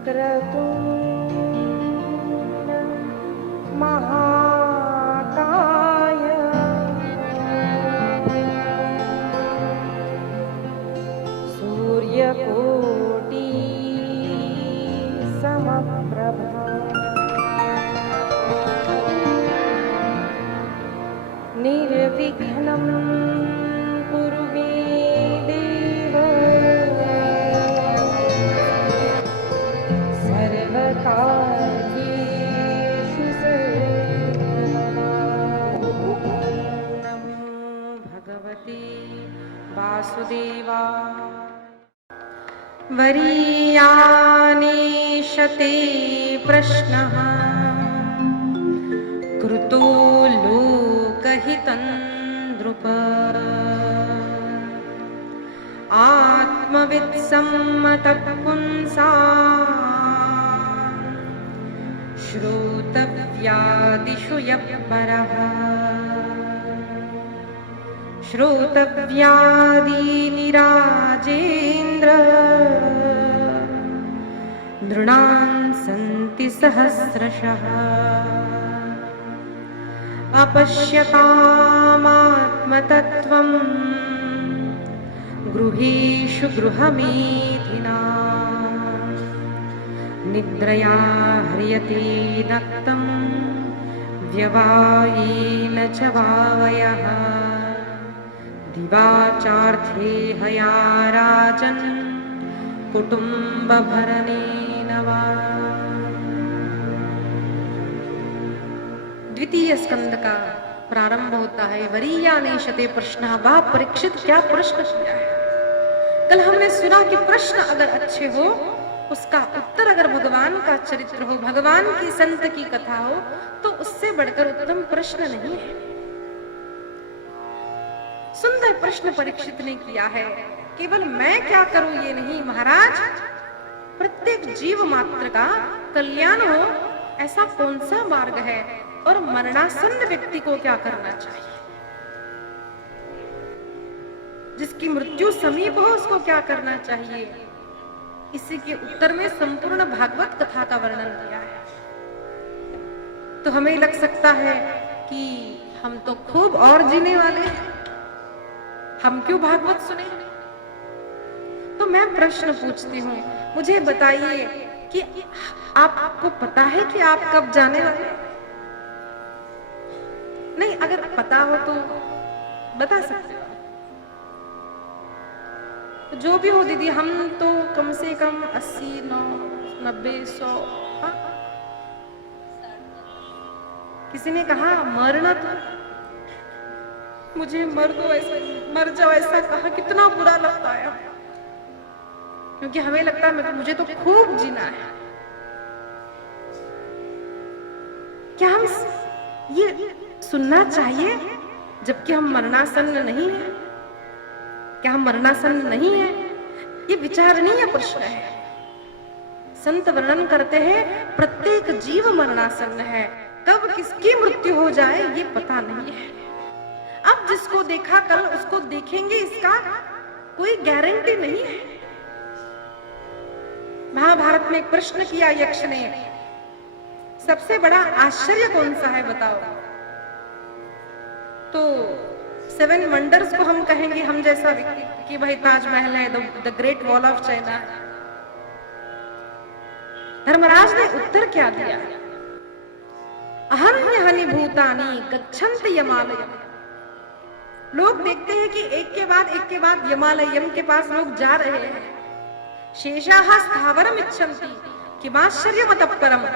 वक्रतुण्ड महाकाय सूर्यकोटि समप्रभा निर्विघ्नं कुरु मे देव सर्वकार्येषु सर्वदा। नमो भगवते वासुदेवाय। वरीयानेशते प्रश्नः कृतो लोकहितं नृप आत्मवित्सम्मतः पुंसाम् श्रोतव्यादिषु यः परः श्रोतव्यादीनि राजेन्द्र नृणां सन्ति सहस्रशः अपश्यतामात्मतत्त्वं गृहेषु गृहमेधिनाम् निद्रया ह्रियते नक्तं व्यवायेन च वावयः दिवाचार्थे हया राजन् कुटुम्बभरणेन वा। द्वितीय स्कंद का प्रारंभ होता है। वरीयानेशते प्रश्न। वह परीक्षित क्या प्रश्न किया है। कल हमने सुना कि प्रश्न अगर अच्छे हो, उसका उत्तर अगर भगवान का चरित्र हो, भगवान की संत की कथा हो, तो उससे बढ़कर उत्तम प्रश्न नहीं है। सुंदर प्रश्न परीक्षित ने किया है। केवल मैं क्या करूं ये नहीं, महाराज प्रत्येक जीव मात्र का कल्याण हो ऐसा कौन सा मार्ग है और मरणासन्न व्यक्ति को क्या करना चाहिए। जिसकी मृत्यु समीप हो उसको क्या करना चाहिए। इसी के उत्तर में संपूर्ण भागवत कथा का वर्णन किया है। तो हमें लग सकता है कि हम तो खूब और जीने वाले हैं, हम क्यों भागवत सुने। तो मैं प्रश्न पूछती हूँ, मुझे बताइए कि आपको पता है कि आप कब जाने वाले। नहीं, अगर पता हो तो बता सकते हो। जो भी हो दीदी, हम तो कम से कम 80, 90, 100। किसी ने कहा मरना, तो मुझे मर जाओ ऐसा कहा कितना बुरा लगता है, क्योंकि हमें लगता है मुझे तो खूब जीना है। क्या हम ये सुनना चाहिए जबकि हम मरणासन्न नहीं है। क्या हम मरणासन्न नहीं है? ये विचारणीय प्रश्न है। संत वर्णन करते हैं प्रत्येक जीव मरणासन्न है, कब किसकी मृत्यु हो जाए ये पता नहीं है। अब जिसको देखा कल उसको देखेंगे, इसका कोई गारंटी नहीं है। महाभारत में एक प्रश्न किया यक्ष ने, सबसे बड़ा आश्चर्य कौन सा है बताओ। तो 7 वंडर्स को हम कहेंगे, हम जैसा कि भाई ताजमहल है, the great wall of China. Dharmaraj ने उत्तर क्या दिया, अहन्यहनि भूतानि गच्छन्ति यमालयम्। लोग देखते हैं कि एक के बाद यमालयम के पास लोग जा रहे हैं। शेषाः स्थावरम् इच्छन्ति किमाश्चर्यमतः परम्।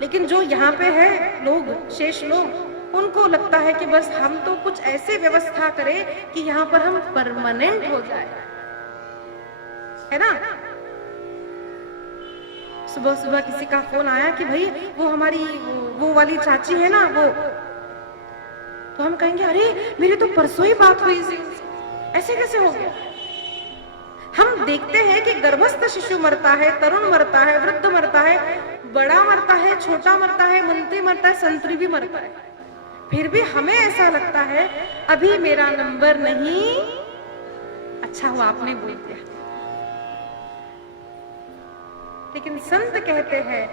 लेकिन जो यहाँ पे है लोग, शेष लोग, उनको लगता है कि बस हम तो कुछ ऐसे व्यवस्था करें कि यहाँ पर हम परमानेंट हो जाए, है ना। सुबह सुबह किसी का फोन आया कि भाई वो हमारी वो वाली चाची है ना, वो, तो हम कहेंगे अरे मेरी तो परसों ही बात हुई थी, ऐसे कैसे हो गया। हम देखते हैं कि गर्भस्थ शिशु मरता है, तरुण मरता है, वृद्ध मरता है, बड़ा मरता है, छोटा मरता है, मंत्री मरता है, संतरी भी मरता है। फिर भी हमें ऐसा लगता है अभी मेरा नंबर नहीं। अच्छा हुआ आपने बोल दिया। लेकिन संत कहते हैं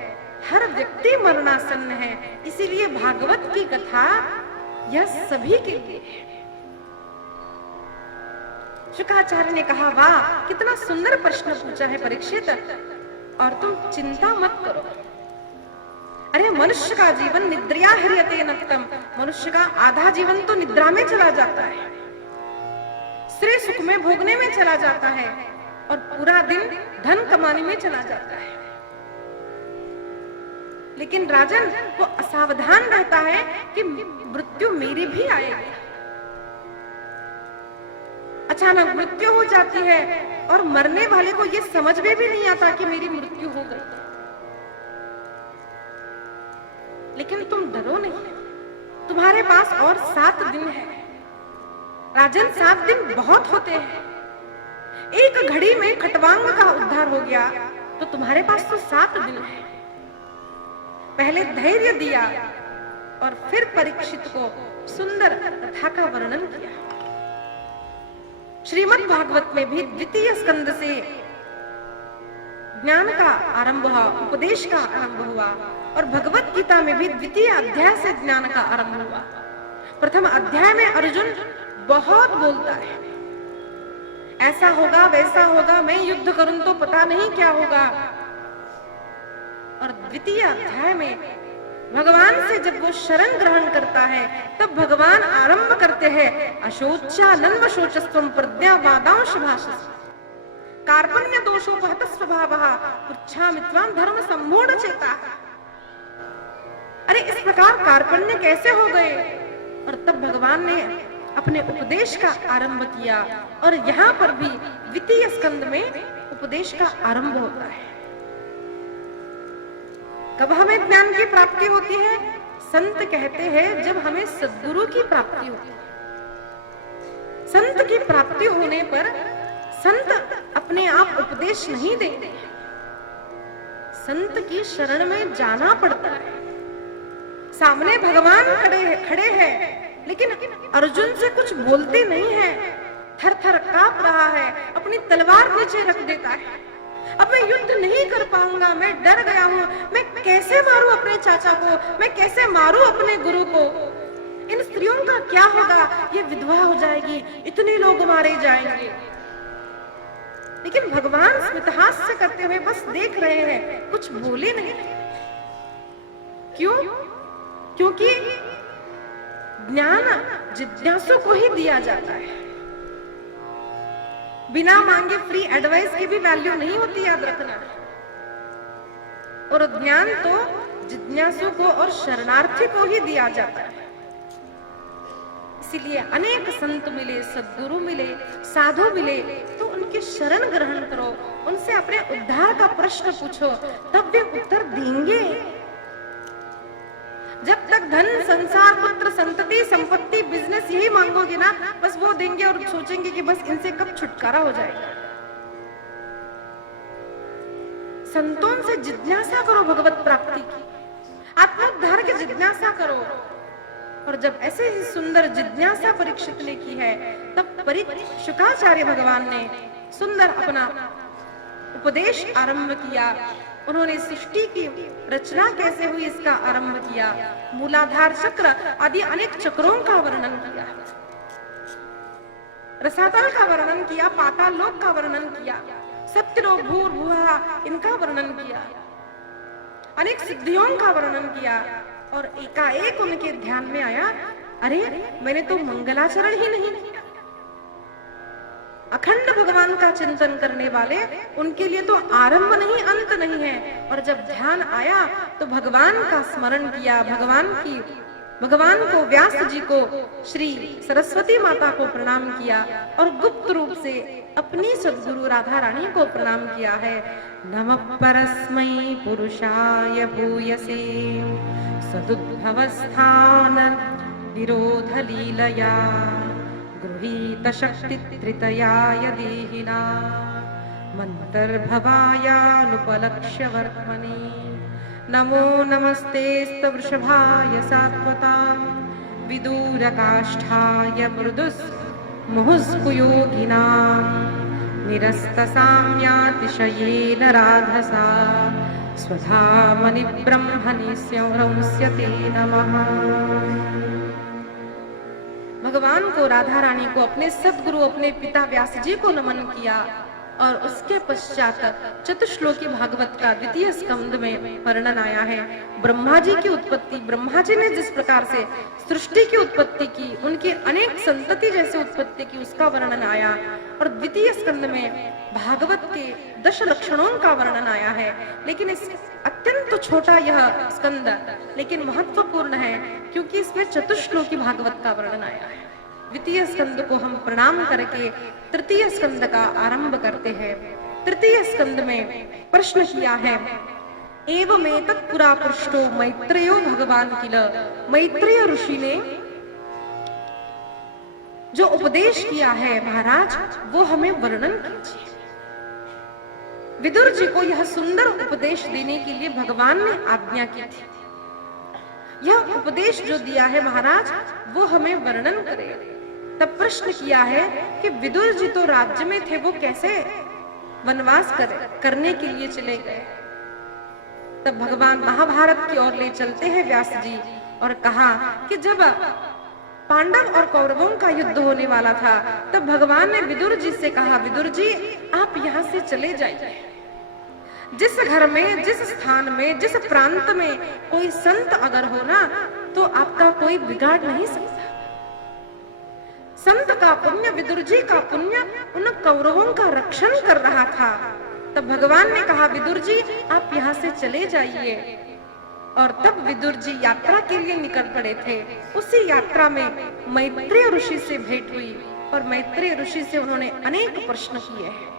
हर व्यक्ति मरणासन्न है, इसीलिए भागवत की कथा यह सभी के लिए है। शुकाचार्य ने कहा, वाह कितना सुंदर प्रश्न पूछा है परीक्षित, और तुम चिंता मत करो। अरे मनुष्य का जीवन निद्रया ह्रियते नक्तम, मनुष्य का आधा जीवन तो निद्रा में चला जाता है, श्री सुख में भोगने में चला जाता है, और पूरा दिन धन कमाने में चला जाता है। लेकिन राजन वो असावधान रहता है कि मृत्यु मेरी भी आएगी। अचानक मृत्यु हो जाती है और मरने वाले को ये समझ में भी नहीं आता कि मेरी मृत्यु हो गई। लेकिन तुम डरो नहीं, तुम्हारे पास और 7 दिन है। राजन 7 दिन बहुत होते हैं। एक घड़ी में खटवांग का उद्धार हो गया तो तुम्हारे पास तो 7 दिन है। पहले धैर्य दिया और फिर परीक्षित को सुंदर कथा का वर्णन किया। श्रीमद् भागवत में भी द्वितीय स्कंद से ज्ञान का आरंभ हुआ, उपदेश का आरंभ हुआ, और भगवत गीता में भी द्वितीय अध्याय से ज्ञान का आरंभ हुआ। प्रथम अध्याय में अर्जुन बहुत बोलता है, ऐसा होगा वैसा होगा, मैं युद्ध करूं तो पता नहीं क्या होगा। और द्वितीय अध्याय में भगवान से जब वो शरण ग्रहण करता है तब भगवान आरंभ करते हैं, अशोचा नन्म शोचस्त्वम प्रज्ञावादांश भाषस कार्पण्य दोषोपहत स्वभावः पृच्छामि त्वां धर्म सम्मूढ़ चेता। अरे इस प्रकार कार्पण्य कैसे हो गए? और तब भगवान ने अपने उपदेश का आरंभ किया, और यहाँ पर भी द्वितीय स्कंद में उपदेश का आरंभ होता है। कब हमें ज्ञान की प्राप्ति होती है? संत कहते हैं जब हमें सद्गुरु की प्राप्ति होती है। संत की प्राप्ति होने पर संत अपने आप उपदेश नहीं देते, संत की शरण में जाना पड़ता है। सामने भगवान खड़े हैं, लेकिन अर्जुन से कुछ बोलते नहीं है, थर थर कांप रहा है, अपनी तलवार नीचे रख देता है। अब मैं युद्ध नहीं कर पाऊंगा, मैं डर गया हूं, मैं कैसे मारूं अपने चाचा को, मैं कैसे मारूं अपने गुरु को, इन स्त्रियों का क्या होगा, ये विधवा हो जाएगी, इतने लोग मारे जाएंगे। लेकिन भगवान स्मितहास्य करते हुए बस देख रहे हैं, कुछ बोले नहीं। क्यों? क्योंकि ज्ञान जिज्ञासु को ही दिया जाता है। बिना मांगे फ्री एडवाइस की भी वैल्यू नहीं होती, याद रखना। और ज्ञान तो जिज्ञासु को और शरणार्थी को ही दिया जाता है। इसीलिए अनेक संत मिले, सद्गुरु मिले, साधु मिले, तो उनकी शरण ग्रहण करो, उनसे अपने उद्धार का प्रश्न पूछो, तब वे उत्तर देंगे। जब तक धन, संसार, पुत्र, संतति, संपत्ति, बिजनेस यही मांगोगे ना, बस वो देंगे और सोचेंगे कि बस इनसे कब छुटकारा हो जाएगा। संतों से जिज्ञासा करो भगवत प्राप्ति की, आत्मोद्धार की जिज्ञासा करो। और जब ऐसे ही सुंदर जिज्ञासा परीक्षित ने की है, तब शुकाचार्य भगवान ने सुंदर अपना उपदेश आरंभ किया। उन्होंने सृष्टि की रचना कैसे हुई इसका आरंभ किया, मूलाधार चक्र आदि अनेक चक्रों का वर्णन किया, रसातल का वर्णन किया, पाताल लोक का वर्णन किया, सत्यलोक, भूर्भुवः इनका वर्णन किया, अनेक सिद्धियों का वर्णन किया। और एकाएक उनके ध्यान में आया, अरे मैंने तो मंगलाचरण ही नहीं किया। अखंड भगवान का चिंतन करने वाले, उनके लिए तो आरंभ नहीं अंत नहीं है। और जब ध्यान आया तो भगवान का स्मरण किया, भगवान को, व्यास जी को, श्री सरस्वती माता को प्रणाम किया, और गुप्त रूप से अपनी सद्गुरु राधा रानी को प्रणाम किया है। नमः परस्मै पुरुषाय भूयसे सदुद्भवस्थान निरोध लीलया गृहीत शक्ति त्रितयाय देहिना मन्तर्भवायानुपलक्ष्य वर्त्मनि नमो नमस्तेस्तवृषभाय सात्वतां विदूरकाष्ठाय मृदुस् मुहुस्कुयोगिनां निरस्तसाम्यातिशयेन राधसा स्वधामनि ब्रह्मणि संहंस्यते नमः। भगवान को, राधा रानी को, अपने सदगुरु अपने पिता व्यास जी को नमन किया और उसके पश्चात चतुश्लोकी भागवत का द्वितीय स्कंद में वर्णन आया है। ब्रह्मा जी की उत्पत्ति, ब्रह्मा जी ने जिस प्रकार से सृष्टि की उत्पत्ति की, उनकी अनेक संतति जैसे उत्पत्ति की, उसका वर्णन आया। और द्वितीय स्कंद में भागवत के 10 लक्षणों का वर्णन आया है। लेकिन इस अत्यंत छोटा यह स्कंद लेकिन महत्वपूर्ण है, क्योंकि इसमें चतुश्लोकी भागवत का वर्णन आया है। द्वितीय स्कंद को हम प्रणाम करके तृतीय स्कंद का आरंभ करते हैं। तृतीय स्कंद में प्रश्न किया है, एवमेतत् पुरा पृष्टो मैत्रेयो भगवान किल। मैत्रेय ऋषि ने जो उपदेश किया है महाराज, वो हमें वर्णन कीजिए। विदुर जी को यह सुंदर उपदेश देने के लिए भगवान ने आज्ञा की थी। यह उपदेश जो दिया है महाराज, वो हमें वर्णन करे। तब प्रश्न किया है कि विदुर जी तो राज्य में थे, वो कैसे वनवास करने के लिए चले गए। तब भगवान महाभारत की ओर ले चलते हैं व्यास जी और कहा कि जब पांडव और कौरवों का युद्ध होने वाला था, तब भगवान ने विदुर जी से कहा, विदुर जी आप यहाँ से चले जाइए। जिस घर में, जिस स्थान में, जिस प्रांत में कोई संत अगर हो ना, तो आपका कोई बिगाड़ नहीं सकता। संत का पुण्य, विदुर जी का पुण्य उन कौरवों का रक्षण कर रहा था। तब भगवान ने कहा, विदुर जी आप यहाँ से चले जाइए। और तब विदुर जी यात्रा के लिए निकल पड़े थे। उसी यात्रा में मैत्रेय ऋषि से भेंट हुई और मैत्रेय ऋषि से उन्होंने अनेक प्रश्न किए हैं।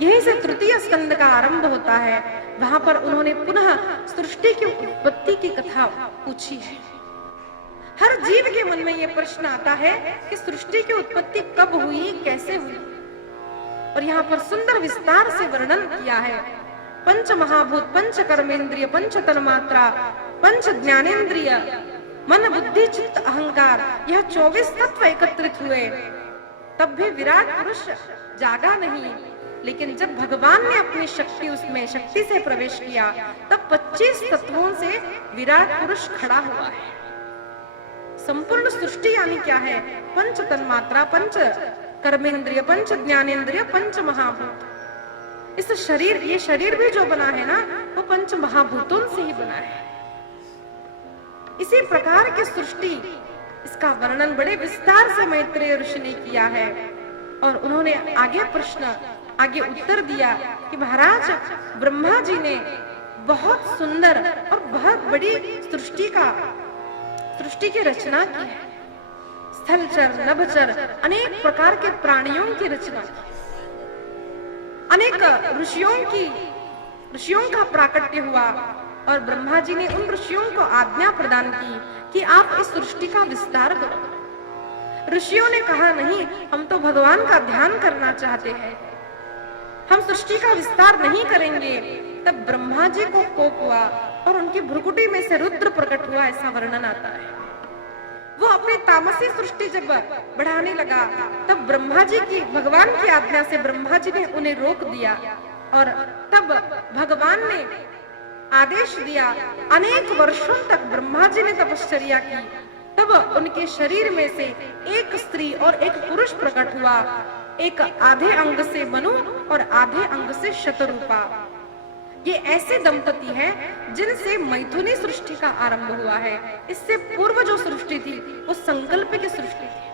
यहीं से तृतीय स्कंद का आरंभ होता है। वहां पर उन्होंने पुनः सृष्टि की उत्पत्ति की कथा पूछी है। हर जीव के मन में यह प्रश्न आता है कि सृष्टि की उत्पत्ति कब हुई, कैसे हुई। और यहाँ पर सुंदर विस्तार से वर्णन किया है। पंच महाभूत, पंच कर्मेंद्रिय, पंच तन्मात्रा, पंच ज्ञानेन्द्रिय, मन बुद्धि चित्त अहंकार, यह 24 तत्व एकत्रित हुए। तब भी विराट पुरुष जागा नहीं। लेकिन जब भगवान ने अपनी शक्ति, उसमें शक्ति से प्रवेश किया, तब 25 तत्वों से विराट पुरुष खड़ा हुआ है। संपूर्ण सृष्टि यानी क्या है? पंच तन्मात्रा, पंच कर्मेंद्रिय, पंच ज्ञानेन्द्रिय, पंच महाभूत। इस शरीर, ये शरीर भी जो बना है ना, वो पंच महाभूतों से ही बना है। इसी प्रकार की सृष्टि, इसका वर्णन बड़े विस्तार से मैत्रेय ऋषि ने किया है। और उन्होंने आगे उत्तर दिया कि महाराज ब्रह्मा जी ने बहुत सुंदर और बहुत बड़ी सृष्टि की रचना की है। स्थलचर, नभचर, अनेक प्रकार के प्राणियों की रचना की। अनेक ऋषियों का प्राकट्य हुआ और ब्रह्मा जी ने उन ऋषियों को आज्ञा प्रदान की कि आप इस सृष्टि का विस्तार करो। ऋषियों ने कहा, नहीं, हम तो भगवान का ध्यान करना चाहते हैं, हम सृष्टि का विस्तार नहीं करेंगे। तब ब्रह्मा जी को कोप हुआ और उनकी भ्रुकुटी में से रुद्र प्रकट हुआ, ऐसा वर्णन आता है। वो अपनी तामसी सृष्टि जब बढ़ाने लगा, तब ब्रह्मा जी की, भगवान की आज्ञा से ब्रह्मा जी ने उन्हें रोक दिया। और तब भगवान ने आदेश दिया, अनेक वर्षों तक ब्रह्मा जी ने तपश्चर्या की। तब उनके शरीर में से एक स्त्री और एक पुरुष प्रकट हुआ, एक आधे अंग से मनु और आधे अंग से शतरूपा। ये ऐसे दंपति हैं जिनसे मैथुनी सृष्टि का आरंभ हुआ है। इससे पूर्व जो सृष्टि थी वो संकल्प की सृष्टि थी।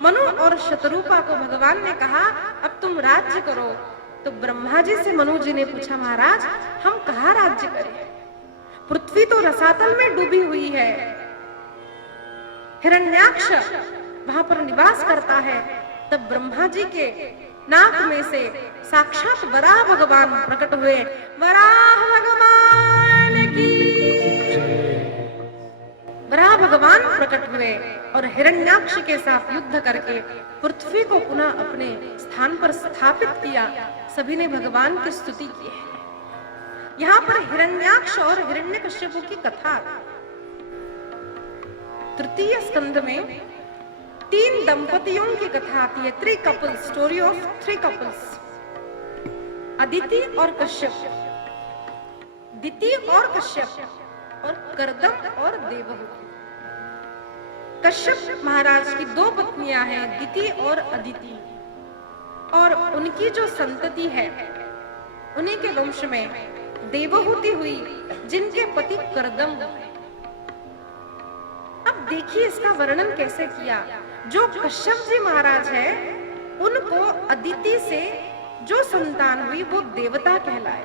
मनु और शतरूपा को भगवान ने कहा, अब तुम राज्य करो। तो ब्रह्मा जी से मनु जी ने पूछा, महाराज हम कहाँ राज्य करें? पृथ्वी तो रसातल में डूबी हुई है। हिरण्याक्ष वहां पर निवास करता है। तब ब्रह्मा जी के नाक में से साक्षात वराह भगवान प्रकट हुए। वराह भगवान की, वराह भगवान प्रकट हुए और हिरण्याक्ष के साथ युद्ध करके पृथ्वी को पुनः अपने स्थान पर स्थापित किया। सभी ने भगवान की स्तुति की है। यहाँ पर हिरण्याक्ष और हिरण्यकश्यपु की कथा तृतीय स्कंद में तीन दंपतियों की कथा आती है, 3 couples, story of 3 couples, Aditi और कश्यप, दिति और कश्यप, और कर्दम और देवहूति। कश्यप महाराज की 2 पत्नियां हैं, दिति और अदिति, और उनकी जो संतति है उन्हीं के वंश में देवहूति हुई, जिनके पति कर्दम हुए। अब देखिए इसका वर्णन कैसे किया। जो कश्यप जी महाराज है, उनको अदिति से जो संतान हुई वो देवता कहलाए।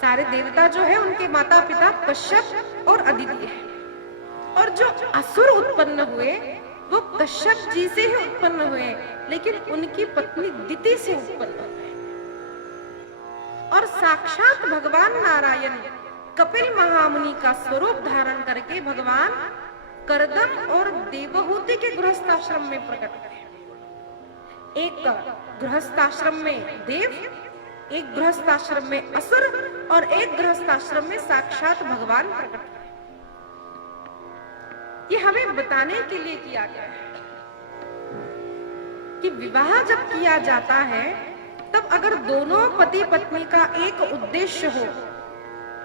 सारे देवता जो है उनके माता पिता कश्यप और अदिति है, और जो असुर उत्पन्न हुए वो कश्यप जी से ही उत्पन्न हुए, लेकिन उनकी पत्नी दिति से उत्पन्न हुए। और साक्षात भगवान नारायण कपिल महामुनि का स्वरूप धारण करके भगवान कर्दम और देवहूति के गृहस्थाश्रम में प्रकट हुए। एक गृहस्थाश्रम में देव, एक गृहस्थाश्रम में असुर, और एक गृहस्थाश्रम में साक्षात भगवान प्रकट हुए। ये हमें बताने के लिए किया गया है कि विवाह जब किया जाता है तब अगर दोनों पति पत्नी का एक उद्देश्य हो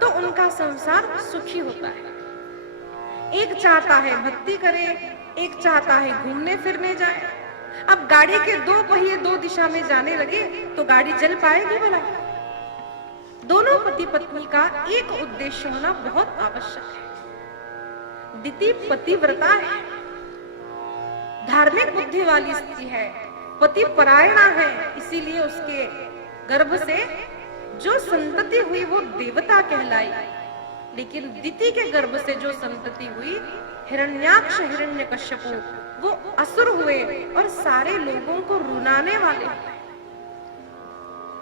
तो उनका संसार सुखी होता है। एक चाहता है भक्ति करे, एक चाहता है घूमने फिरने जाए। अब गाड़ी के 2 पहिए 2 दिशा में जाने लगे तो गाड़ी चल पाएगी भला? दोनों पति पत्नी का एक उद्देश्य होना बहुत आवश्यक है। दिति पतिव्रता है, धार्मिक बुद्धि वाली स्त्री है, पति परायणा है, इसीलिए उसके गर्भ से जो संतति हुई वो देवता कहलाई। लेकिन दिति के गर्भ से जो संतति हुई, हिरण्याक्ष हिरण्यकश्यप, वो असुर हुए और सारे लोगों को रुलाने वाले।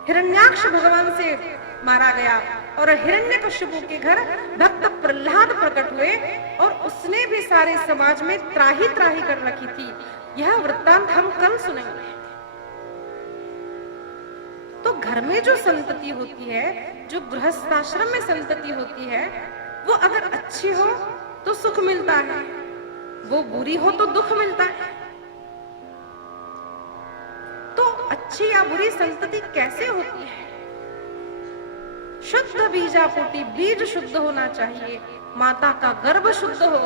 हिरण्याक्ष भगवान से मारा गया और हिरण्यकश्यप के घर भक्त प्रहलाद प्रकट हुए, और उसने भी सारे समाज में त्राही त्राही कर रखी थी। यह वृत्तांत हम कल सुनेंगे। तो घर में जो संतति होती है, जो गृहस्थाश्रम में संतति होती है, वो अगर अच्छी हो तो सुख मिलता है, वो बुरी हो तो दुख मिलता है। तो अच्छी या बुरी संतति कैसे होती है? शुद्ध बीजापुटी, बीज शुद्ध होना चाहिए, माता का गर्भ शुद्ध हो,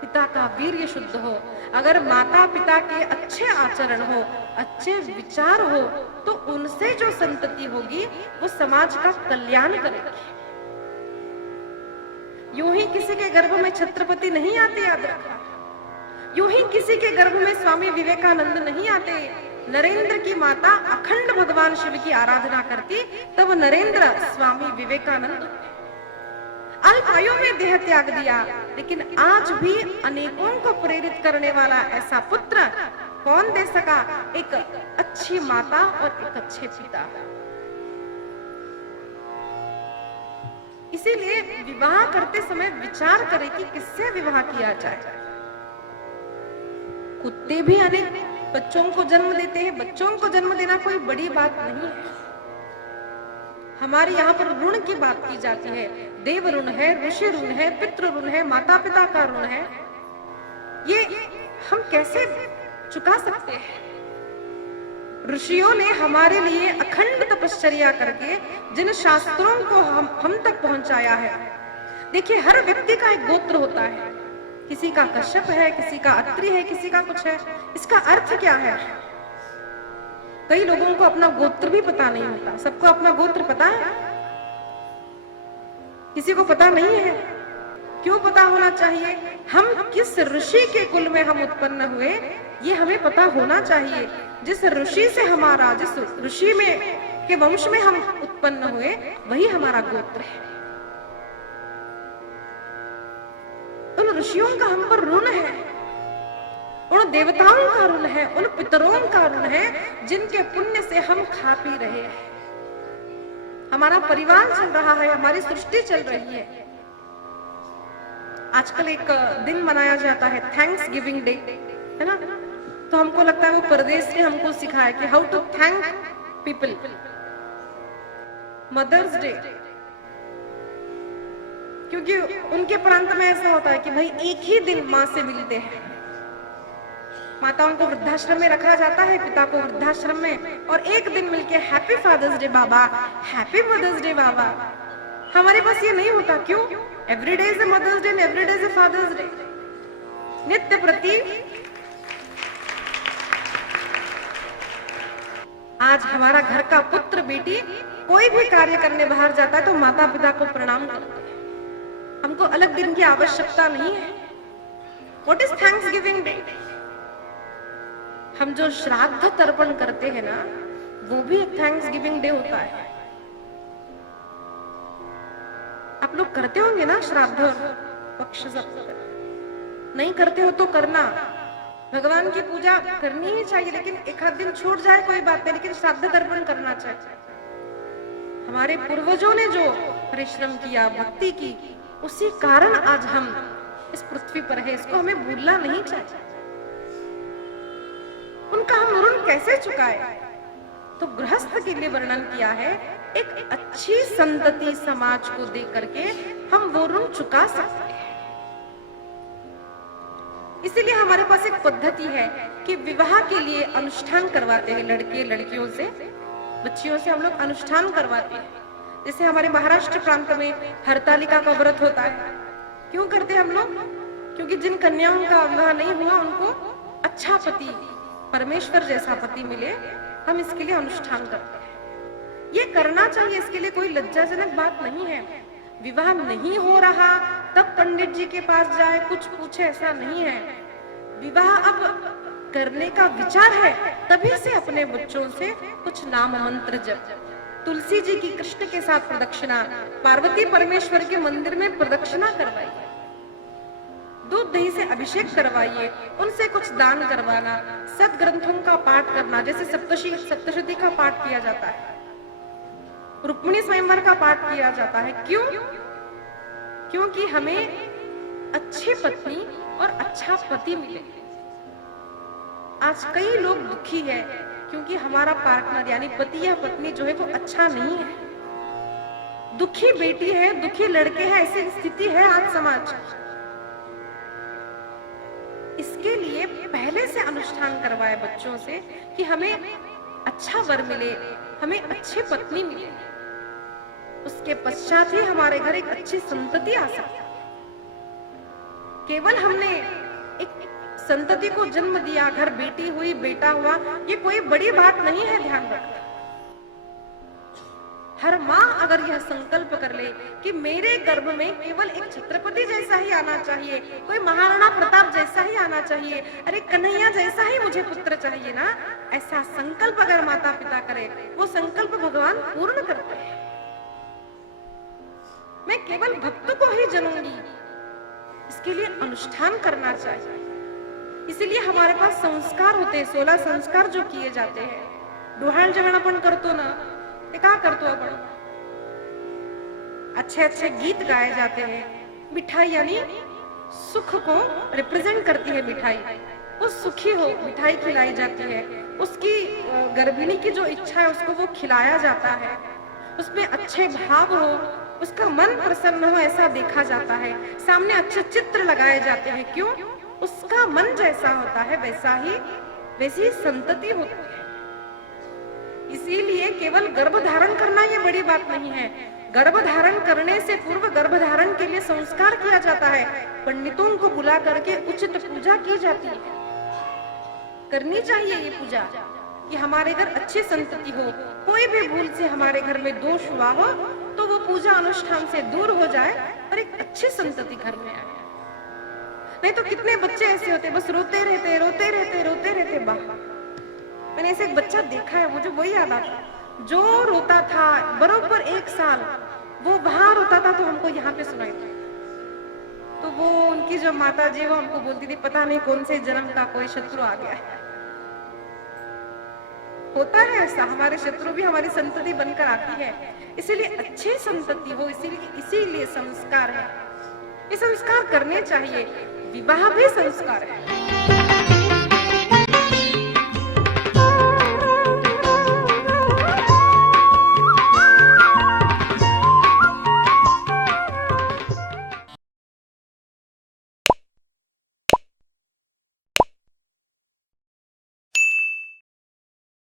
पिता का वीर्य शुद्ध हो। अगर माता पिता के अच्छे आचरण हो, अच्छे विचार हो, तो उनसे जो संतति होगी वो समाज का कल्याण करेगी। यूं ही किसी के गर्भ में छत्रपति नहीं आते, याद रखना। यूं ही किसी के गर्भ में स्वामी विवेकानंद नहीं आते। नरेंद्र की माता अखंड भगवान शिव की आराधना करती, तब नरेंद्र स्वामी विवेकानंद। अल्प आयु में देह त्याग दिया, लेकिन आज भी अनेकों को प्रेरित करने वाला ऐसा पुत्र कौन दे सका? एक अच्छी माता और एक अच्छे पिता। इसीलिए विवाह करते समय विचार करें कि किससे विवाह किया जाए। कुत्ते भी अनेक बच्चों को जन्म देते हैं। बच्चों को जन्म देना कोई बड़ी बात नहीं है। हमारे यहाँ पर ऋण की बात की जाती है। देव ऋण है, ऋषि ऋण है, पितृ ऋण है, माता पिता का ऋण है। ये हम कैसे चुका सकते हैं? ऋषियों ने हमारे लिए अखंड तपश्चर्या करके जिन शास्त्रों को हम तक पहुंचाया है। देखिए, हर व्यक्ति का एक गोत्र होता है। किसी का कश्यप है, किसी का अत्रि है, किसी का कुछ है। इसका अर्थ क्या है? कई लोगों को अपना गोत्र भी पता नहीं होता। सबको अपना गोत्र पता है, किसी को पता नहीं है। क्यों पता होना चाहिए? हम किस ऋषि के कुल में हम उत्पन्न हुए, ये हमें पता होना चाहिए। जिस ऋषि से हमारा, जिस ऋषि में के वंश में हम उत्पन्न हुए, वही हमारा गोत्र है। उन ऋषियों का हम पर ऋण है, उन देवताओं का ऋण है, उन पितरों का ऋण है, जिनके पुण्य से हम खा पी रहे हैं, हमारा परिवार चल रहा है, हमारी सृष्टि चल रही है। आजकल एक दिन मनाया जाता है, थैंक्स गिविंग डे, है ना? तो हमको लगता है वो परदेश ने हमको सिखाया कि how to thank people. Mother's day, क्योंकि उनके प्रांत में ऐसा होता है कि भाई एक ही दिन माँ से मिलते हैं, माताओं को वृद्धाश्रम में रखा जाता है, पिता को वृद्धाश्रम में, और एक दिन मिलके हैप्पी फादर्स डे बाबा, हैप्पी मदर्स डे बाबा। हमारे पास ये नहीं होता, क्यों? Every day is a mother's day, every day is a father's day. नित्य प्रति आज हमारा घर का पुत्र बेटी कोई भी कार्य करने बाहर जाता है तो माता पिता को प्रणाम करते हैं। हमको अलग दिन की आवश्यकता नहीं है। What is thanks giving day? हम जो श्राद्ध तर्पण करते हैं ना, वो भी एक थैंक्स गिविंग डे होता है। आप लोग करते होंगे ना श्राद्ध पक्ष? सब नहीं करते हो तो करना। भगवान की पूजा करनी ही चाहिए, लेकिन एक आध दिन छूट जाए कोई बात नहीं, लेकिन श्राद्ध तर्पण करना चाहिए। हमारे पूर्वजों ने जो परिश्रम किया, भक्ति की, उसी कारण आज हम इस पृथ्वी पर है। इसको हमें भूलना नहीं चाहिए। उनका हम ऋण कैसे चुकाए? तो गृहस्थ के लिए वर्णन किया है, एक अच्छी संतति समाज को दे करके हम वो ऋण चुका सकते हैं। इसीलिए हमारे पास एक पद्धति है कि विवाह के लिए अनुष्ठान करवाते हैं। लड़के लड़कियों से, बच्चियों से हम लोग अनुष्ठान करवाते हैं। जैसे हमारे महाराष्ट्र प्रांत में हरतालिका का व्रत होता है। क्यों करते हैं हम लोग? क्योंकि जिन कन्याओं का विवाह नहीं हुआ उनको अच्छा पति, परमेश्वर जैसा पति मिले, हम इसके लिए अनुष्ठान करते हैं। ये करना चाहिए, इसके लिए कोई लज्जाजनक बात नहीं है। विवाह नहीं हो रहा तब पंडित जी के पास जाए, कुछ पूछे, ऐसा नहीं है। विवाह अब करने का विचार है, तभी से अपने बच्चों से कुछ नाम मंत्र जप, तुलसी जी की कृष्ण के साथ प्रदक्षिणा, पार्वती परमेश्वर के मंदिर में प्रदक्षिणा करवाइए, दूध दही से अभिषेक करवाइए, उनसे कुछ दान करवाना, सदग्रंथों का पाठ करना, जैसे सप्तशती का पाठ किया जाता है, रुक्मिणी स्वयंवर का पाठ किया जाता है। क्यों? क्योंकि हमें अच्छी पत्नी और अच्छा पति मिले। आज कई लोग दुखी है क्योंकि हमारा पार्टनर यानी पति या पत्नी जो है वो अच्छा नहीं है। दुखी बेटी है, दुखी लड़के हैं, ऐसी स्थिति है आज समाज। इसके लिए पहले से अनुष्ठान करवाए बच्चों से कि हमें अच्छा वर मिले, हमें अच्छी पत्नी मिले। उसके पश्चात ही हमारे घर एक अच्छी संतति आ सकती है। केवल हमने एक संतति को जन्म दिया, घर बेटी हुई, बेटा हुआ, ये कोई बड़ी बात नहीं है। ध्यान रखना, हर माँ अगर यह संकल्प कर ले कि मेरे गर्भ में केवल एक छत्रपति जैसा ही आना चाहिए, कोई महाराणा प्रताप जैसा ही आना चाहिए, अरे कन्हैया जैसा ही मुझे पुत्र चाहिए ना, ऐसा संकल्प अगर माता पिता करे, वो संकल्प भगवान पूर्ण करते हैं। मैं केवल भक्त को ही जनूंगी, इसके लिए अनुष्ठान करना चाहिए। इसीलिए हमारे पास संस्कार होते हैं, 16 संस्कार जो किए जाते हैं। डोहाळ जेवण आपण करतो ना, ते का करतो आपण? अच्छे अच्छे गीत गाए जाते हैं। मिठाई यानी सुख को रिप्रेजेंट करती है मिठाई। वो सुखी हो, मिठाई खिलाई जाती है। उसकी गर्भिणी की जो इच्छा है उसको वो खिलाया जाता है। उसमें अच्छे भाव हो, उसका मन प्रसन्न हो, ऐसा देखा जाता है। सामने अच्छे चित्र लगाए जाते हैं। क्यों? उसका मन जैसा होता है वैसी संतति होती है। इसीलिए केवल गर्भ धारण करना ये बड़ी बात नहीं है। गर्भ धारण करने से पूर्व गर्भ धारण के लिए संस्कार किया जाता है। पंडितों को बुला करके उचित पूजा की जाती है। करनी चाहिए ये पूजा कि हमारे घर अच्छी संतति हो। कोई भी भूल से हमारे घर में दोष हुआ हो तो वो पूजा अनुष्ठान से दूर हो जाए और एक अच्छी संतति घर में आए। नहीं तो कितने बच्चे ऐसे होते, बस रोते रहते बाहर। मैंने ऐसे एक बच्चा देखा है, मुझे वही याद आता, जो रोता था बरोबर 1 साल, वो बाहर रोता था तो हमको यहाँ पे सुनाई था। तो वो उनकी जो माता जी वो हमको बोलती थी, पता नहीं कौन से जन्म का कोई शत्रु आ गया है। होता है ऐसा, हमारे शत्रु भी हमारी संतति बनकर आती है। इसीलिए अच्छी संतति हो, इसीलिए संस्कार है। ये संस्कार करने चाहिए। विवाह भी संस्कार है।